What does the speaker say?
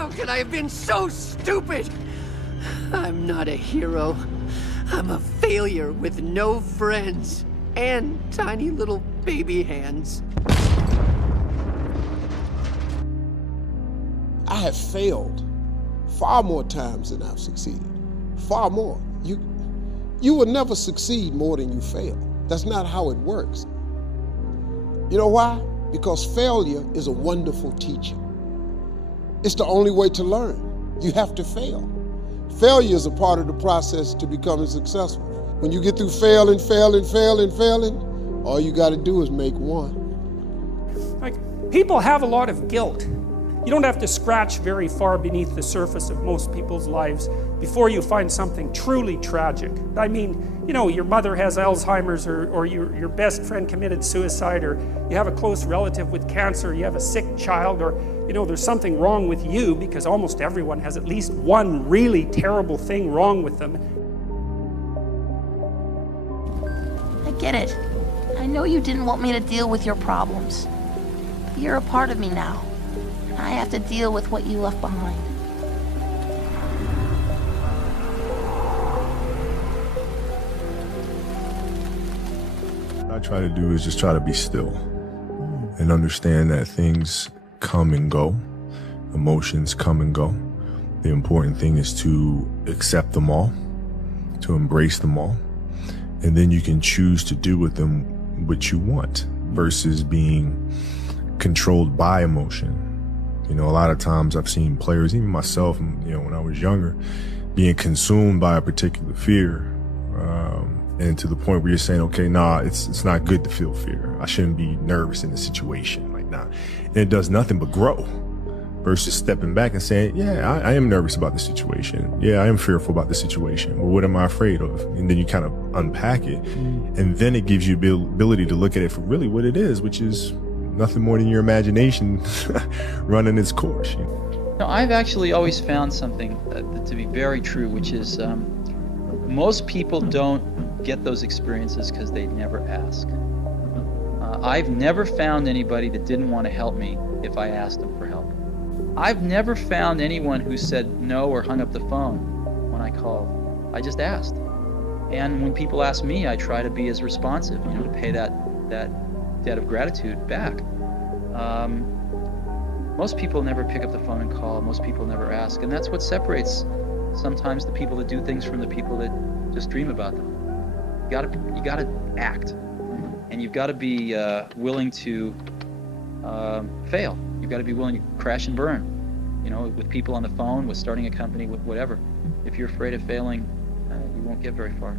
How could I have been so stupid? I'm not a hero. I'm a failure with no friends and tiny little baby hands. I have failed far more times than I've succeeded. Far more. You will never succeed more than you fail. That's not how it works. You know why? Because failure is a wonderful teacher. It's the only way to learn. You have to fail. Failure is a part of the process to becoming successful. When you get through failing, all you got to do is make one. Like, people have a lot of guilt. You don't have to scratch very far beneath the surface of most people's lives before you find something truly tragic. I mean, you know, your mother has Alzheimer's, or your best friend committed suicide, or you have a close relative with cancer, you have a sick child, or, you know, there's something wrong with you, because almost everyone has at least one really terrible thing wrong with them. I get it. I know you didn't want me to deal with your problems. But you're a part of me now. I have to deal with what you left behind. What I try to do is just try to be still and understand that things come and go, emotions come and go. The important thing is to accept them all, to embrace them all, and then you can choose to do with them what you want versus being controlled by emotion. You know, a lot of times I've seen players, even myself, you know, when I was younger, being consumed by a particular fear, and to the point where you're saying, okay, nah, it's not good to feel fear. I shouldn't be nervous in the situation, like, nah. And it does nothing but grow versus stepping back and saying, yeah, I am nervous about the situation. Yeah, I am fearful about the situation. Well, what am I afraid of? And then you kind of unpack it. And then it gives you the ability to look at it for really what it is, which is nothing more than your imagination running its course. You know? Now, I've actually always found something to be very true, which is most people don't get those experiences because they never ask. I've never found anybody that didn't want to help me if I asked them for help. I've never found anyone who said no or hung up the phone when I called. I just asked. And when people ask me, I try to be as responsive, you know, to pay that debt of gratitude back. Most people never pick up the phone and call. Most people never ask. And that's what separates sometimes the people that do things from the people that just dream about them. You gotta act. And you've got to be willing to fail. You've got to be willing to crash and burn, you know, with people on the phone, with starting a company, with whatever. If you're afraid of failing, you won't get very far.